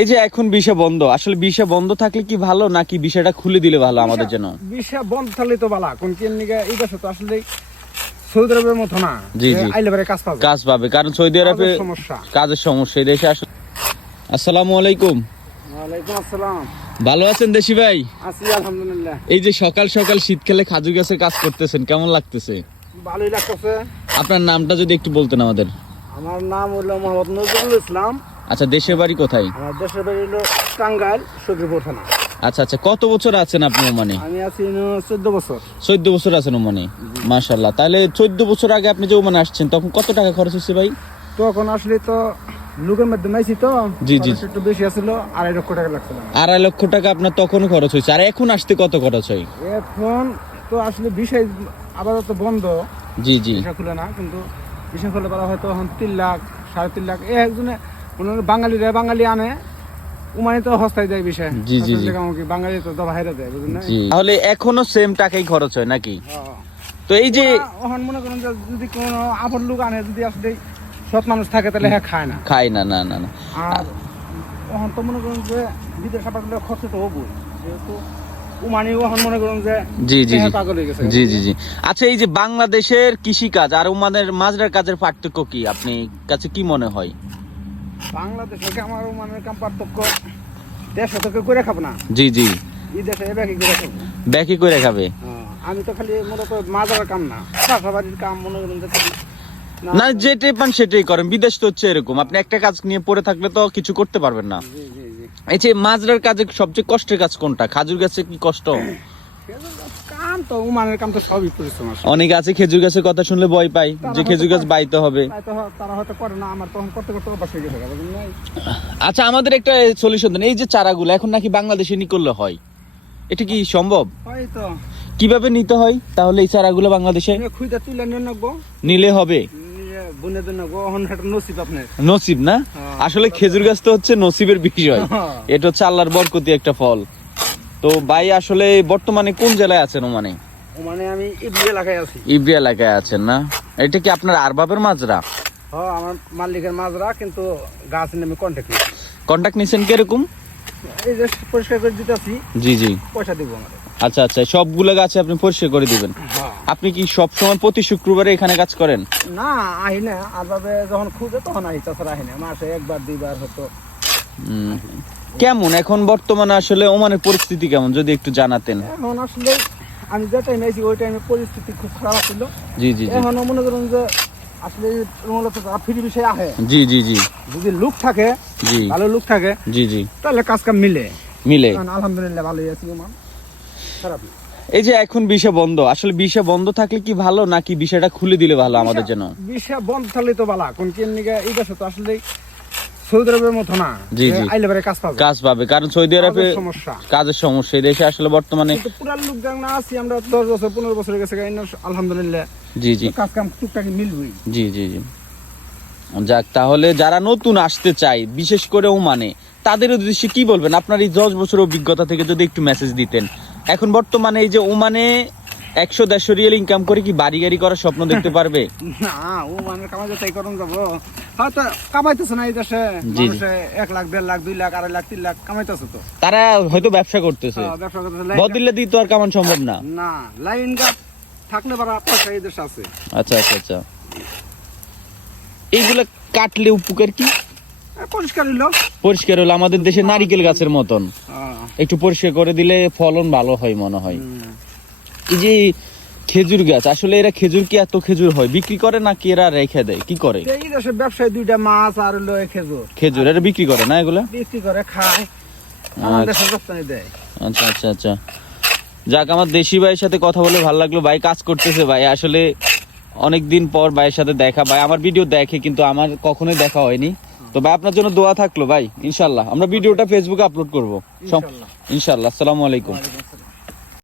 এই যে এখন বিষয় বন্ধ আসলে বিষয় বন্ধ থাকলে কি ভালো নাকি বিষয়টা খুলে দিলে ভালো আমাদের জন্য? বিষা বন্ধ থাকলে তো বালা কোন কেন এই দেশে তো আসলে সৌদি আরবের মতো না জি, জি। আইলে বারে কাজ পাবে। কাজ পাবে কারণ সৌদি আরবে সমস্যা। কাজের সমস্যা এই দেশে আসলে আসসালামু আলাইকুম। ওয়ালাইকুম আসসালাম। ভালো আছেন দেশি ভাই? আছি আলহামদুলিল্লাহ। এই যে সকাল সকাল শীতকালে খাজুর গাছের কাজ করতেছেন কেমন লাগতেছে? ভালোই লাগতেছে। আপনার নামটা যদি একটু বলতেন আমাদের। আমার নাম হলো মোহাম্মদ নজরুল ইসলাম। আচ্ছা দেশের বাড়ি কোথায়? আমার দেশের বাড়ি হলো টাঙ্গাইল সদরপুর থানা। আচ্ছা আচ্ছা কত বছর আছেন আপনি ওমানে? আমি আছি চোদ্দ বছর। চোদ্দ বছর আছেন ওমানে? মাশাল্লাহ তাহলে চোদ্দ বছর আগে আপনি যে ওমানে আসছেন তখন কত টাকা খরচ হচ্ছে ভাই? তখন আসলে তো লোকের মাধ্যমে আইছি তো জি, জি। একটু বেশি আছিল আড়াই লক্ষ টাকা লাগছিল। আড়াই লক্ষ টাকা আপনার তখন খরচ হয়েছে আর এখন আসতে কত খরচ হয়? এখন তো আসলে বিষয় আবার তো বন্ধ জি জি। বিষয় খুলে না কিন্তু বিষয় খুলে পারা হয়তো এখন তিন লাখ সাড়ে তিন লাখ। এ একজনে হয় বাঙালিরা বাঙালি আনে উমানি তো হস্তায় যায় বিষয়। জি, জি, জি। বাঙালি তো দবা হাইরা দেয় বুঝলেন না? তাহলে এখনও সেম টাকাই খরচ হয় নাকি? হ্যাঁ। তো এই যে মনে করেন যদি কোনো আপন লোক আনে যদি আসলে সৎ মানুষ থাকে তাহলে হ্যাঁ খায় না। খাই না না না না। তো মনে করেন যে বিদেশ আপাতত খরচ তো যেহেতু জি জি জি। আচ্ছা এই যে বাংলাদেশের কৃষিকাজ আর ওমানের মাজরার কাজের পার্থক্য কি? আপনি কাছে কি মনে হয়? বাংলাদেশে আমার উমানের কাম পার্থক্য? দেশ থেকে করে খাব না? জি জি। এই দেশে এবার কি করে খাব। ব্যাকি করে খাবে? হ্যাঁ, আমি তো খালি মূলত মাজার কাম না চাষাবাড়ির কাম মনে করেন না যেটাই পান সেটাই করেন বিদেশ তো হচ্ছে এরকম। আপনি একটা কাজ নিয়ে পড়ে থাকলে তো কিছু করতে পারবেন না। এই যে মাজরার কাজে সবচেয়ে কষ্টের কাজ কোনটা? খাজুর গাছে কি কষ্ট? তো উমানের কাম তো সবই পরিশ্রম অনেকে আছে খেজুর গাছের কথা শুনলে ভয় পায় যে খেজুর গাছ বাইতে হবে। তারা হয়তো করে না আমার তখন করতে করতে অভ্যাস হয়ে গেছে আচ্ছা আমাদের একটা সলিউশন দেন। এই যে চারাগুলো এখন নাকি বাংলাদেশে নি করলে হয়? এটা কি সম্ভব? ওই তো। কীভাবে নিতে হয়? তাহলে এই চারাগুলো বাংলাদেশে খুঁজে তুলে নিলে হবে? নসিব না? হ্যাঁ। আসলে খেজুর গাছ তো হচ্ছে নসিবের বিষয়। হ্যাঁ। এটা হচ্ছে আল্লাহর বরকতি একটা ফল। তো ভাই আসলে বর্তমানে কোন জেলায় আছেন মানে মানে আমি ইবলি এলাকায় আছি। ইব্রি এলাকায় আছেন না? এটা কি আপনার আরবাবের মাজরা? হ আমার মালিকের মাজরা কিন্তু গাছ নিয়ে আমি কন্ট্যাক্ট করি কন্টাক্ট নিছেন কীরকম? এই যে পরিষ্কার করে দিতেছি জি জি। পয়সা দিব আমার আচ্ছা আচ্ছা সবগুলো গাছে আপনি পরিষ্কার করে দিবেন? হ্যাঁ। আপনি কি সব সময় প্রতি শুক্রবারে এখানে কাজ করেন? না আহি না। আরবাবে যখন খুঁজে তখন আহি তাছাড়া আহি না। মাসে একবার দুইবার হতো কেমন? এখন বর্তমানে আসলে ওমানের পরিস্থিতি কেমন? যদি একটু জানাতেন। এখন আসলে আমি যে টাইমে আইছি ওই টাইমে পরিস্থিতি খুব খারাপ ছিল। জি জি এখন মনে করুন যে আসলে মূলত যারা ফ্রি বিষয় আহে। জি জি জি। যদি লুক থাকে জি। ভালো লুক থাকে জি জি। তাহলে কাজ কাম মিলে। মিলে। আলহামদুলিল্লাহ ভালোই আছি ওমান। খারাপ এই যে এখন বিষয় বন্ধ আসলে বিষয় বন্ধ থাকলে কি ভালো নাকি বিষয়টা খুলে দিলে ভালো আমাদের জন্য? বিষয় বন্ধ থাকলে তো বালা। কোন কেন তো আসলে সৌদি আরবের মতো না জি, জি। আইলে কাজ পাবে। কাজ পাবে কারণ সৌদি আরবে কাজের সমস্যা। এই দেশে আসলে বর্তমানে পুরান লোক না আছি আমরা দশ বছর পনেরো বছর গেছে আলহামদুলিল্লাহ। জি জি। কাজ কাম টুকটাক মিলবই। জি জি জি। যাক তাহলে যারা নতুন আসতে চায় বিশেষ করে ওমানে তাদের উদ্দেশ্যে কি বলবেন? আপনার এই দশ বছর অভিজ্ঞতা থেকে যদি একটু মেসেজ দিতেন। এখন বর্তমানে এই যে ওমানে একশো দেড়শো রিয়েল ইনকাম করে কি বাড়ি গাড়ি করার স্বপ্ন দেখতে পারবে? না ও মানে কামাই তাই করুন যাব হয়তো কামাইতেছে না এই দেশে মানুষে এক লাখ দেড় লাখ দুই লাখ আড়াই লাখ তিন লাখ কামাইতেছে তো। তারা হয়তো ব্যবসা করতেছে। হ্যাঁ, ব্যবসা করতেছে লাইন দিয়ে তো আর কামান সম্ভব না। না লাইন গাপ থাকলে পারা পয়সা এই দেশে আছে। আচ্ছা আচ্ছা আচ্ছা। এইগুলা কাটলে উপকার কি? পরিষ্কার হইল। পরিষ্কার হলো আমাদের দেশে নারিকেল গাছের মতন। হ্যাঁ। একটু পরিষ্কার করে দিলে ফলন ভালো হয় মনে হয়। এই যে খেজুর গাছ আসলে এরা খেজুর কি এত খেজুর হয়? বিক্রি করে নাকি এরা রেখে দেয়? কি করে? এই দেশে ব্যবসায় দুইটা মাছ আর হলো খেজুর। খেজুর এরা বিক্রি করে না এগুলা? বিক্রি করে খায়। আচ্ছা। আচ্ছা আচ্ছা আচ্ছা। যাক আমার দেশি ভাইয়ের সাথে কথা বলে ভালো লাগল। ভাই কাজ করতেছে ভাই আসলে অনেক দিন পর ভাইয়ের সাথে দেখা। ভাই আমার ভিডিও দেখে কিন্তু আমার কখনোই দেখা হয়নি। তো ভাই আপনার জন্য দোয়া থাকল ভাই ইনশাল্লাহ। আমরা ভিডিওটা ফেসবুকে আপলোড করব। ইনশাল্লাহ। আসসালামু আলাইকুম।